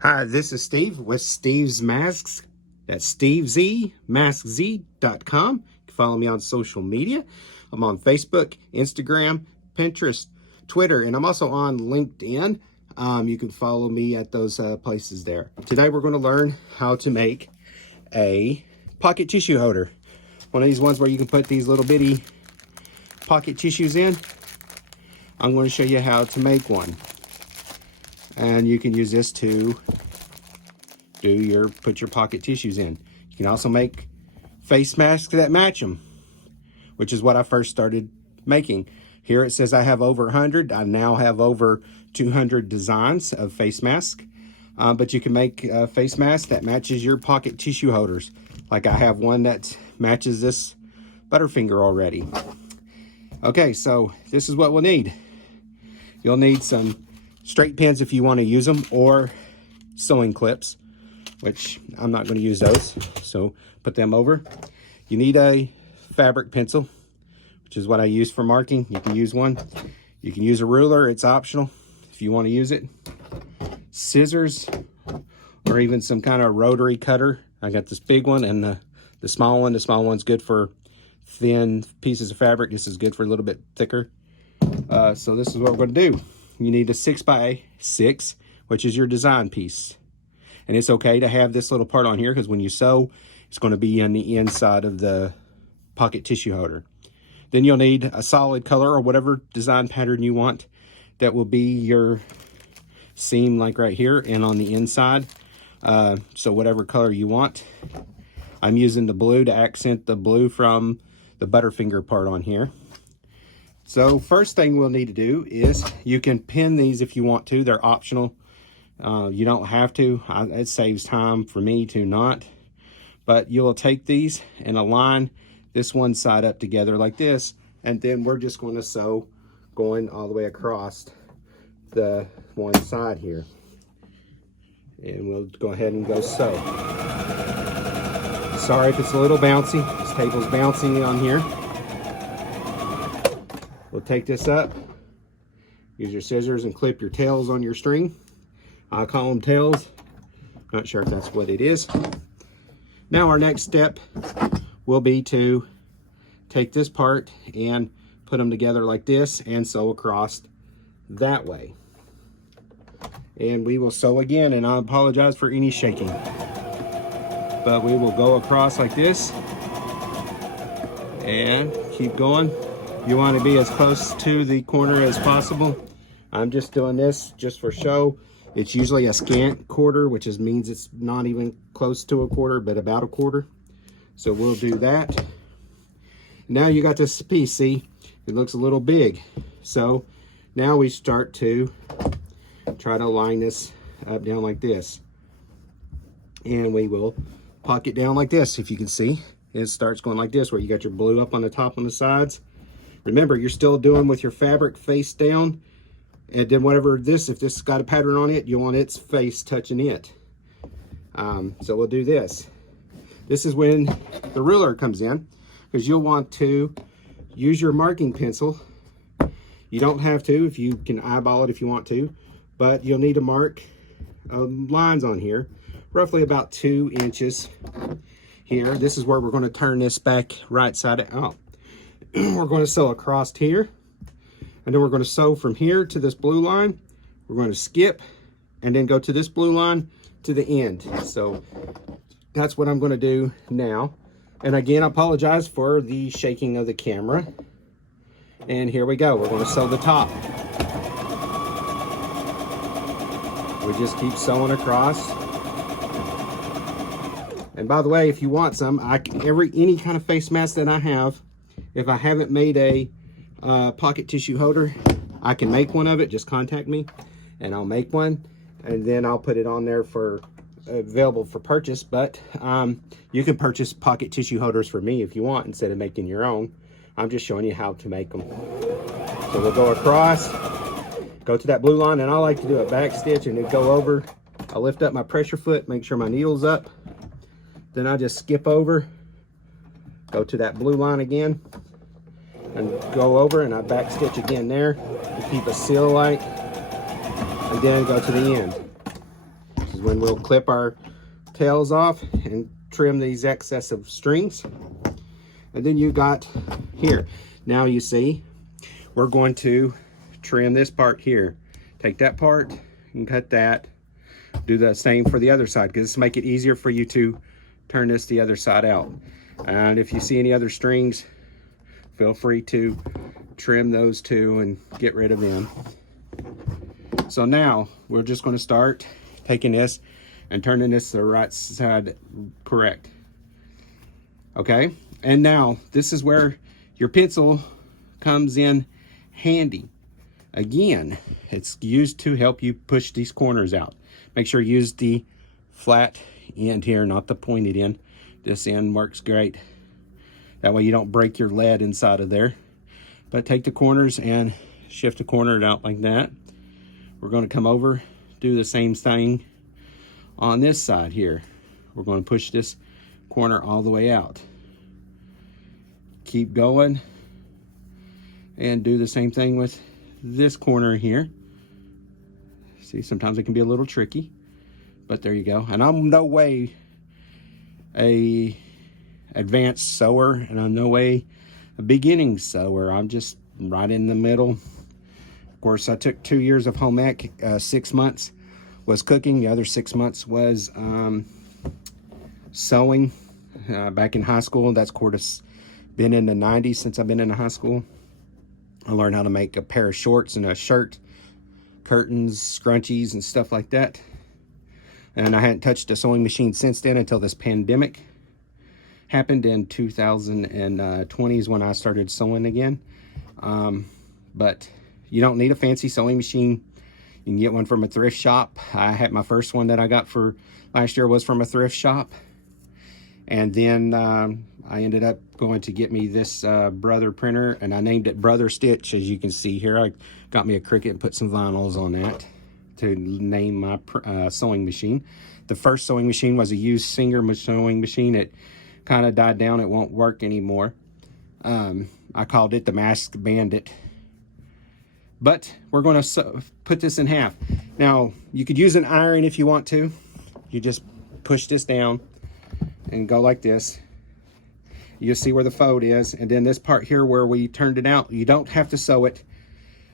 Hi, this is Steve with Steve's Masks. That's SteveZMaskZ.com. You can follow me on social media. I'm on Facebook, Instagram, Pinterest, Twitter, and I'm also on LinkedIn. You can follow me at those places there. Today we're going to learn how to make a pocket tissue holder. One of these ones where you can put these little bitty pocket tissues in. I'm going to show you how to make one. And you can use this to put your pocket tissues in. You can also make face masks that match them, which is what I first started making. Here it says I have over 100. I now have over 200 designs of face masks. But you can make a face mask that matches your pocket tissue holders. Like I have one that matches this Butterfinger already. Okay, so this is what we'll need. You'll need some straight pins if you want to use them, or sewing clips, which I'm not going to use those, so put them over. You need a fabric pencil, which is what I use for marking. You can use one. You can use a ruler, it's optional if you want to use it. Scissors, or even some kind of rotary cutter. I got this big one and the small one. The small one's good for thin pieces of fabric. This is good for a little bit thicker. So this is what we're going to do. You need a 6x6, which is your design piece. And it's okay to have this little part on here because when you sew, it's going to be on the inside of the pocket tissue holder. Then you'll need a solid color or whatever design pattern you want that will be your seam, like right here and on the inside. So whatever color you want. I'm using the blue to accent the blue from the Butterfinger part on here. So first thing we'll need to do is you can pin these if you want to. They're optional. You don't have to. It saves time for me to not. But you will take these and align this one side up together like this. And then we're just going to sew going all the way across the one side here. And we'll go ahead and go sew. Sorry if it's a little bouncy. This table's bouncing on here. We'll take this up, use your scissors and clip your tails on your string. I call them tails. Not sure if that's what it is. Now our next step will be to take this part and put them together like this and sew across that way. And we will sew again, and I apologize for any shaking. But we will go across like this and keep going. You want to be as close to the corner as possible. I'm just doing this just for show. It's usually a scant quarter, which means it's not even close to a quarter, but about a quarter. So we'll do that. Now you got this piece, see? It looks a little big. So now we start to try to line this up down like this. And we will pocket down like this. If you can see, it starts going like this, where you got your blue up on the top on the sides. Remember, you're still doing with your fabric face down, and then whatever this, if this has got a pattern on it, you want its face touching it. So we'll do this. This is when the ruler comes in, because you'll want to use your marking pencil. You don't have to, if you can eyeball it if you want to, but you'll need to mark lines on here, roughly about 2 inches here. This is where we're going to turn this back right side out. We're going to sew across here, and then we're going to sew from here to this blue line. We're going to skip and then go to this blue line to the end. So that's what I'm going to do now. And again, I apologize for the shaking of the camera. And here we go. We're going to sew the top. We just keep sewing across. And by the way, if you want some, any kind of face mask that I have, if I haven't made a pocket tissue holder, I can make one of it. Just contact me and I'll make one, and then I'll put it on there for available for purchase. But you can purchase pocket tissue holders for me if you want, instead of making your own. I'm just showing you how to make them. So we'll go across, go to that blue line, and I like to do a back stitch and then go over. I lift up my pressure foot, make sure my needle's up. Then I just skip over, go to that blue line again, and go over, and I back stitch again there to keep a seal light, and then go to the end. is when we'll clip our tails off and trim these excessive strings. And then you got here. Now you see, we're going to trim this part here. Take that part and cut that. Do the same for the other side, because this will make it easier for you to turn this the other side out. And if you see any other strings, feel free to trim those too and get rid of them. So now we're just going to start taking this and turning this the right side correct. Okay, and now this is where your pencil comes in handy. Again, it's used to help you push these corners out. Make sure you use the flat end here, not the pointed end. This end works great. That way you don't break your lead inside of there. But take the corners and shift the corner out like that. We're going to come over, do the same thing on this side here. We're going to push this corner all the way out. Keep going and do the same thing with this corner here. See, sometimes it can be a little tricky, but there you go. And I'm no way a advanced sewer, and I'm no way a beginning sewer. I'm just right in the middle. Of course, I took 2 years of home ec. 6 months was cooking. The other 6 months was sewing. Back in high school, that's of course been in the 90s since I've been in high school. I learned how to make a pair of shorts and a shirt, curtains, scrunchies, and stuff like that. And I hadn't touched a sewing machine since then until this pandemic happened in 2020 is when I started sewing again. But you don't need a fancy sewing machine. You can get one from a thrift shop. I had my first one that I got for last year was from a thrift shop. And then I ended up going to get me this Brother printer, and I named it Brother Stitch. As you can see here, I got me a Cricut and put some vinyls on that to name my sewing machine. The first sewing machine was a used Singer sewing machine. It kind of died down. It won't work anymore. I called it the Masked Bandit. But we're going to put this in half. Now, you could use an iron if you want to. You just push this down and go like this. You'll see where the fold is. And then this part here where we turned it out, you don't have to sew it.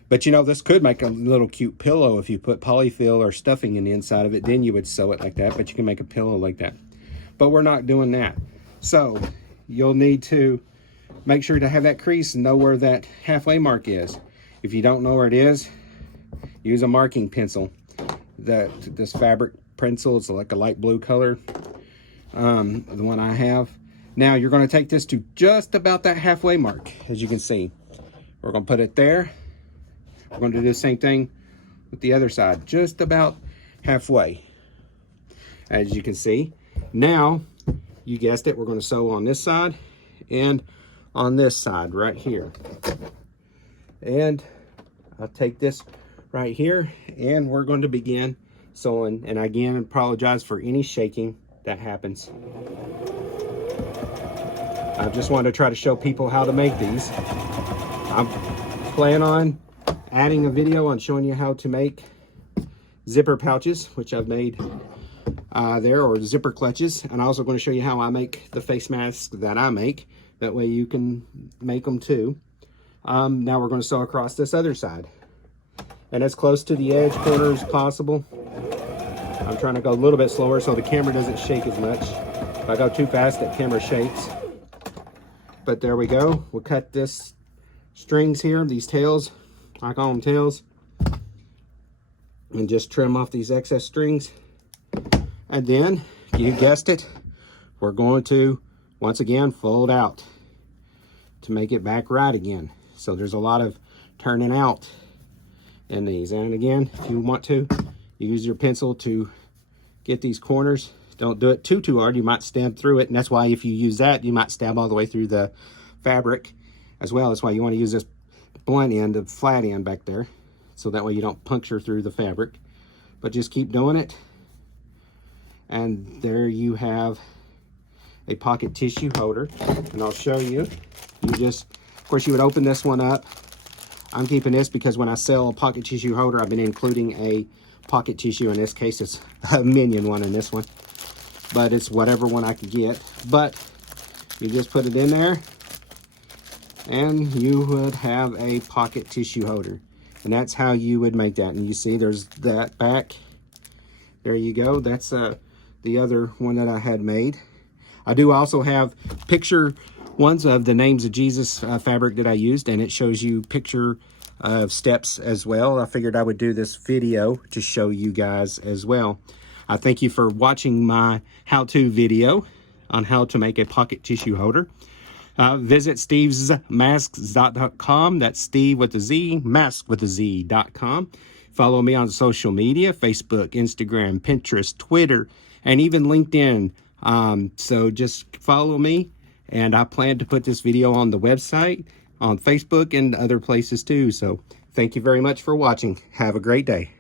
But you know, this could make a little cute pillow if you put polyfill or stuffing in the inside of it. Then you would sew it like that, but you can make a pillow like that. But we're not doing that. So you'll need to make sure to have that crease and know where that halfway mark is. If you don't know where it is, use a marking pencil. This fabric pencil is like a light blue color, the one I have. Now you're going to take this to just about that halfway mark. As you can see, we're going to put it there. We're going to do the same thing with the other side, just about halfway. As you can see, now you guessed it, we're going to sew on this side and on this side right here. And I'll take this right here and we're going to begin sewing. And again, apologize for any shaking that happens. I just wanted to try to show people how to make these. I plan on adding a video on showing you how to make zipper pouches, which I've made there, or zipper clutches. And I'm also going to show you how I make the face masks that I make. That way you can make them too. Now we're going to sew across this other side. And as close to the edge corner as possible. I'm trying to go a little bit slower so the camera doesn't shake as much. If I go too fast, that camera shakes. But there we go. We'll cut this strings here, these tails. I call them tails. And just trim off these excess strings. And then, you guessed it, we're going to, once again, fold out to make it back right again. So there's a lot of turning out in these. And again, if you want to, use your pencil to get these corners. Don't do it too hard. You might stab through it. And that's why if you use that, you might stab all the way through the fabric as well. That's why you want to use this blunt end, the flat end back there. So that way you don't puncture through the fabric. But just keep doing it. And there you have a pocket tissue holder. And I'll show you. You just, of course, you would open this one up. I'm keeping this because when I sell a pocket tissue holder, I've been including a pocket tissue. In this case, it's a Minion one in this one, but it's whatever one I could get. But you just put it in there, and you would have a pocket tissue holder. And that's how you would make that. And you see there's that back. There you go. That's the other one that I had made. I do also have picture ones of the names of Jesus fabric that I used, and it shows you picture of steps as well. I figured I would do this video to show you guys as well. I thank you for watching my how-to video on how to make a pocket tissue holder. Visit stevesmasks.com. That's Steve with a Z, mask with a Z.com. Follow me on social media, Facebook, Instagram, Pinterest, Twitter, and even LinkedIn. So just follow me, and I plan to put this video on the website, on Facebook, and other places too. So thank you very much for watching. Have a great day.